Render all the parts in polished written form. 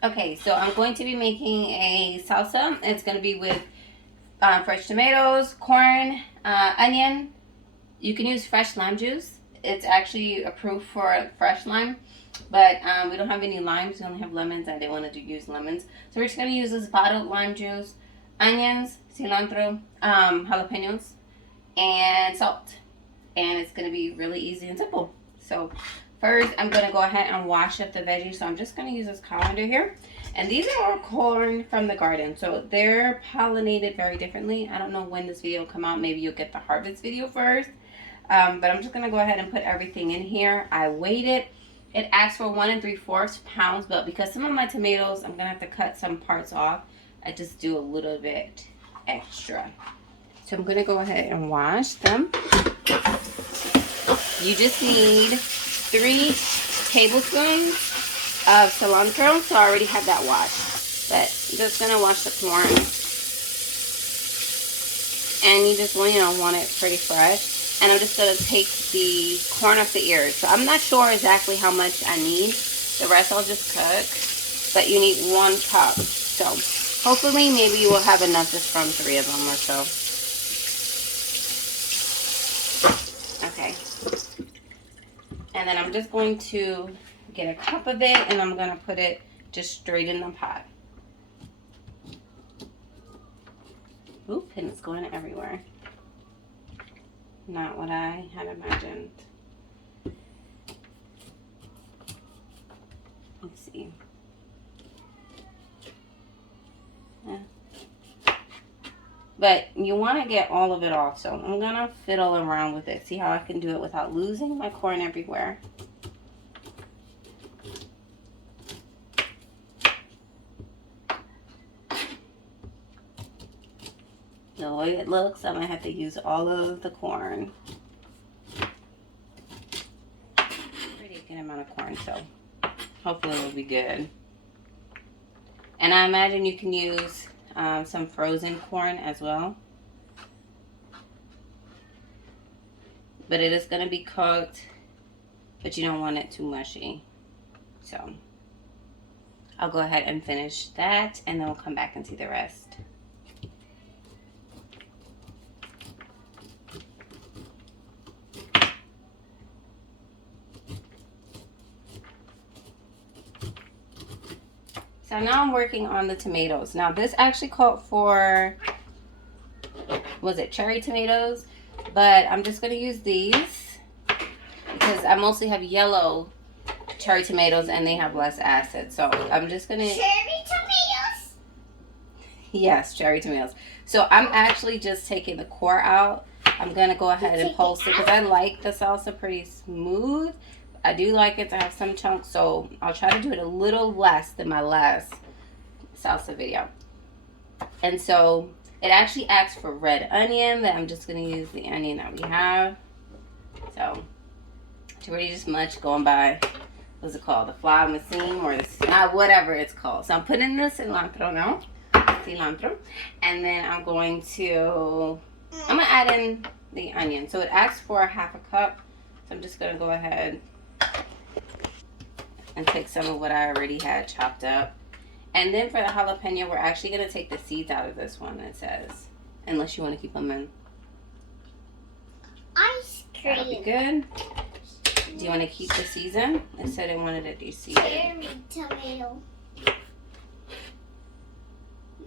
Okay, so I'm going to be making a salsa. It's going to be with fresh tomatoes, corn, onion. You can use fresh lime juice. It's actually approved for fresh lime, but we don't have any limes. We only have lemons. I didn't want to use lemons. So we're just going to use this bottled lime juice, onions, cilantro, jalapenos, and salt. And it's going to be really easy and simple. So first, I'm going to go ahead and wash up the veggies. So I'm just going to use this colander here. And these are all corn from the garden. So they're pollinated very differently. I don't know when this video will come out. Maybe you'll get the harvest video first. But I'm just going to go ahead and put everything in here. I weighed it. It asks for 1 3/4 pounds. But because some of my tomatoes, I'm going to have to cut some parts off. I just do a little bit extra. So I'm going to go ahead and wash them. You just need 3 tablespoons of cilantro. So I already have that washed. But I'm just going to wash the corn. And you just want it pretty fresh. And I'm just going to take the corn off the ears. So I'm not sure exactly how much I need. The rest I'll just cook. But you need 1 cup. So hopefully maybe you will have enough just from 3 of them or so. Okay. And then I'm just going to get a cup of it and I'm going to put it just straight in the pot. Oop, and it's going everywhere. Not what I had imagined. Let's see. Yeah. But you want to get all of it off, so I'm going to fiddle around with it. See how I can do it without losing my corn everywhere. The way it looks, I'm going to have to use all of the corn. Pretty good amount of corn, so hopefully it'll be good. And I imagine you can use some frozen corn as well. But it is going to be cooked, but you don't want it too mushy. So I'll go ahead and finish that and then we'll come back and see the rest. So now I'm working on the tomatoes. Now this actually called for, was it cherry tomatoes? But I'm just going to use these because I mostly have yellow cherry tomatoes and they have less acid. So I'm just going to... Cherry tomatoes? Yes, cherry tomatoes. So I'm actually just taking the core out. I'm going to go ahead and pulse it because I like the salsa pretty smooth. I do like it to have some chunks, so I'll try to do it a little less than my last salsa video. And so it actually asks for red onion, but I'm just going to use the onion that we have. So it's really just much going by, what's it called, the fly machine or whatever it's called. So I'm putting the cilantro now, and then I'm going to add in the onion. So it asks for 1/2 cup, so I'm just going to go ahead and take some of what I already had chopped up. And then for the jalapeno, we're actually going to take the seeds out of this one, it says. Unless you want to keep them in. Ice cream. That'll be good. Do you want to keep the seeds in? It said it wanted it de-seeded. Cherry tomato.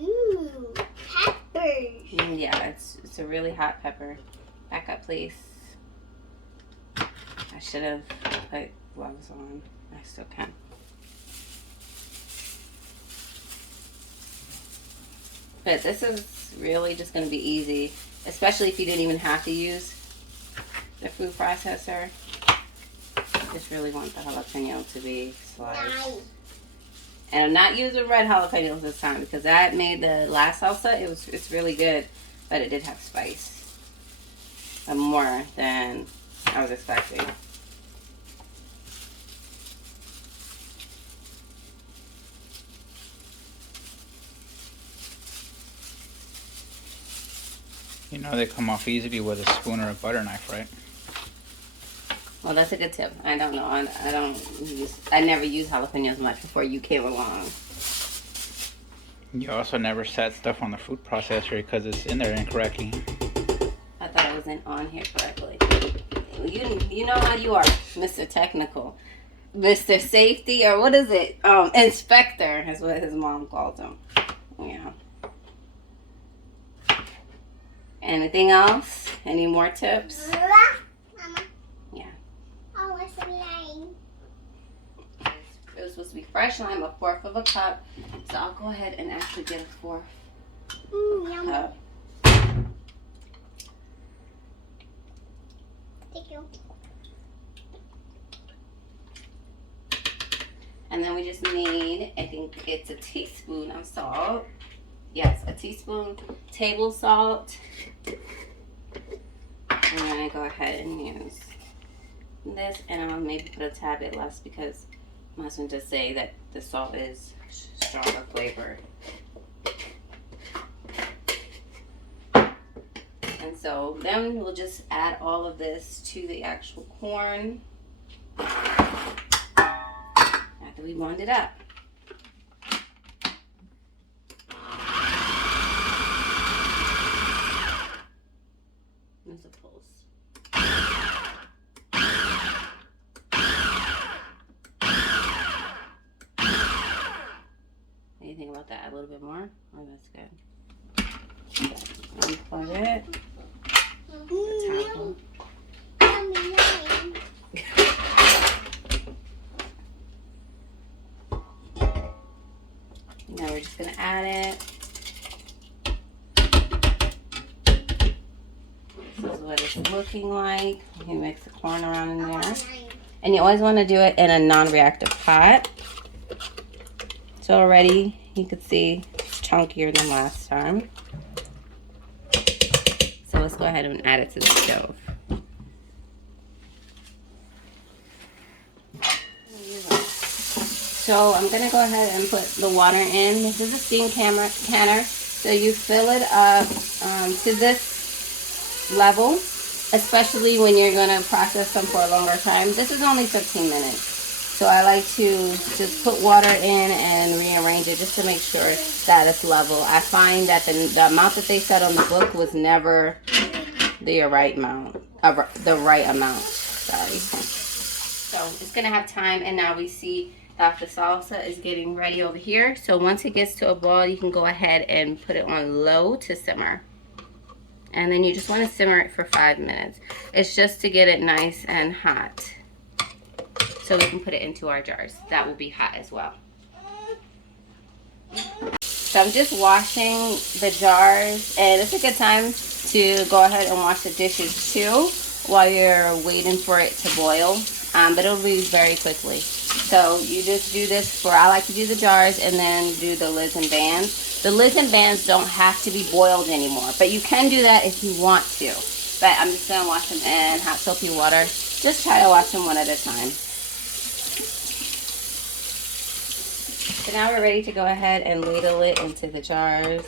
Ooh, peppers. Yeah, it's a really hot pepper. Back up, please. I should have put gloves on. I still can. But this is really just going to be easy, especially if you didn't even have to use the food processor. I just really want the jalapeno to be sliced. Nice. And I'm not using red jalapenos this time because that made the last salsa. It's really good, but it did have spice. More than I was expecting. You know they come off easily with a spoon or a butter knife, right? Well, that's a good tip. I don't know. I never used jalapenos much before you came along. You also never set stuff on the food processor because it's in there incorrectly. I thought it wasn't on here correctly. You know how you are, Mr. Technical. Mr. Safety, or what is it? Inspector is what his mom calls him. Yeah. Anything else? Any more tips? Mama. Yeah. Oh, what's the lime? It was supposed to be fresh lime, 1/4 of a cup. So I'll go ahead and actually get a 4 Yum. cup. Thank you. And then we just need, I think it's a teaspoon of salt. Yes, a teaspoon table salt. I'm gonna go ahead and use this, and I'll maybe put a tad bit less because my husband does say that the salt is stronger flavor. And so then we'll just add all of this to the actual corn after we wound it up. There's a pulse. What do you think about that? A little bit more? Oh, that's good. Unplug it. Towel. Yummy lime. Now we're just gonna add it. This is what it's looking like. You mix the corn around in there. And you always want to do it in a non-reactive pot. So already you can see it's chunkier than last time. So let's go ahead and add it to the stove. So I'm gonna go ahead and put the water in. This is a steam canner. So you fill it up to this level, especially when you're gonna process them for a longer time. This is only 15 minutes. So I like to just put water in and rearrange it just to make sure that it's level. I find that the amount that they said on the book was never the right amount. Sorry. So it's gonna have time, and now we see that the salsa is getting ready over here. So once it gets to a boil, you can go ahead and put it on low to simmer. And then you just want to simmer it for 5 minutes. It's just to get it nice and hot. So we can put it into our jars. That will be hot as well. So I'm just washing the jars, and it's a good time to go ahead and wash the dishes too while you're waiting for it to boil. But it'll be very quickly. So you just do this for, I like to do the jars and then do the lids and bands. The lids and bands don't have to be boiled anymore, but you can do that if you want to. But I'm just going to wash them in hot soapy water. Just try to wash them one at a time. So now we're ready to go ahead and ladle it into the jars.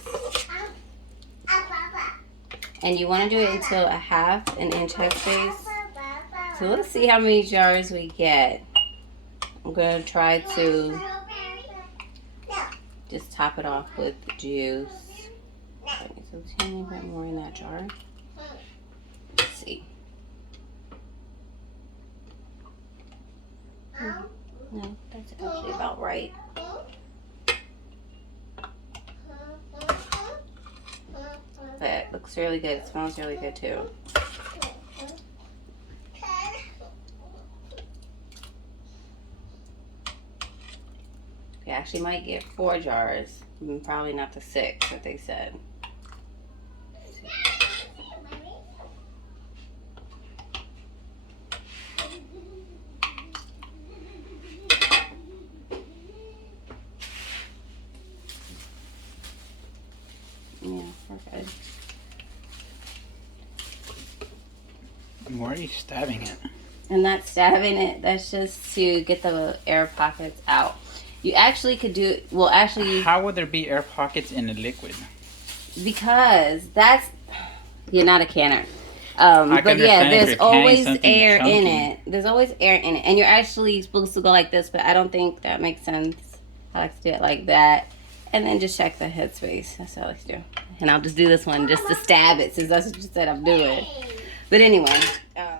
And you want to do it until a 1/2 inch headspace. So let's see how many jars we get. I'm going to try to just top it off with the juice. Okay, so a tiny bit more in that jar. Let's see. No, that's actually about right. But it looks really good. It smells really good too. We actually might get 4 jars. Probably not the 6 that they said. Yeah, we're good. Why are you stabbing it? I'm not stabbing it. That's just to get the air pockets out. You actually could do, well actually... How would there be air pockets in a liquid? Because that's, you're not a canner. can But yeah, understand if there's you're canning always something air in chunky. it. There's always air in it. And you're actually supposed to go like this, but I don't think that makes sense. I like to do it like that. And then just check the headspace. That's what I like to do. And I'll just do this one just to stab it, since that's what you said I'm doing. But anyway,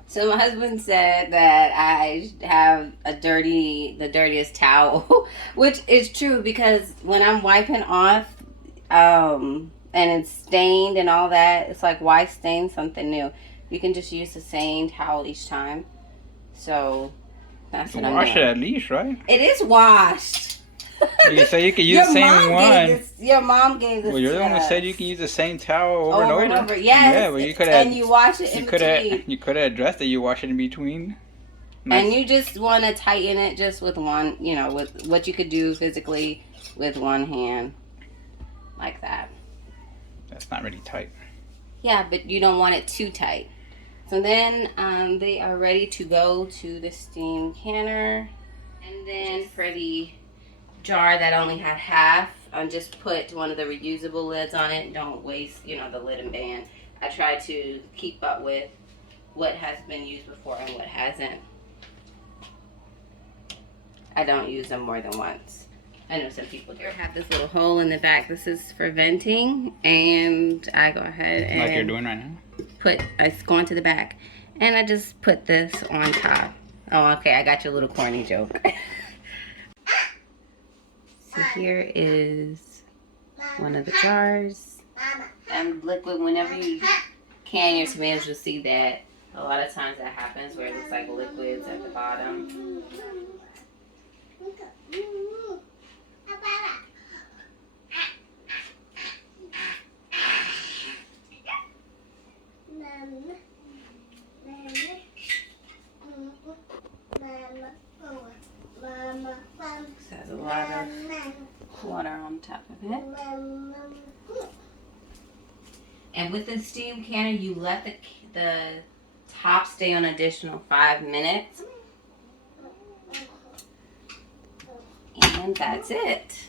so my husband said that I have the dirtiest towel, which is true, because when I'm wiping off, and it's stained and all that, it's like, why stain something new? You can just use the same towel each time. So that's what I'm doing. Wash it at least, right? It is washed. You say you can use the same one. Your mom gave this. Well, you're the one who to said us. you can use the same towel over and over. Yes. Yeah, but you could have. And you wash it in between. You could have addressed it. You wash it in between. Nice. And you just want to tighten it just with one, with what you could do physically with one hand, like that. That's not really tight. Yeah, but you don't want it too tight. So then they are ready to go to the steam canner. And then for the jar that only had half, just put one of the reusable lids on it. Don't waste, the lid and band. I try to keep up with what has been used before and what hasn't. I don't use them more than once. I know some people do. Have this little hole in the back. This is for venting, and I go ahead and like you're doing right now. I go into the back, and I just put this on top. Oh, okay, I got your little corny joke. So here is one of the jars. And liquid, whenever you can your tomatoes, you'll see that a lot of times that happens where it looks like liquids at the bottom. So there's a lot of water on top of it. And with the steam canner, you let the top stay on an additional 5 minutes. And that's it.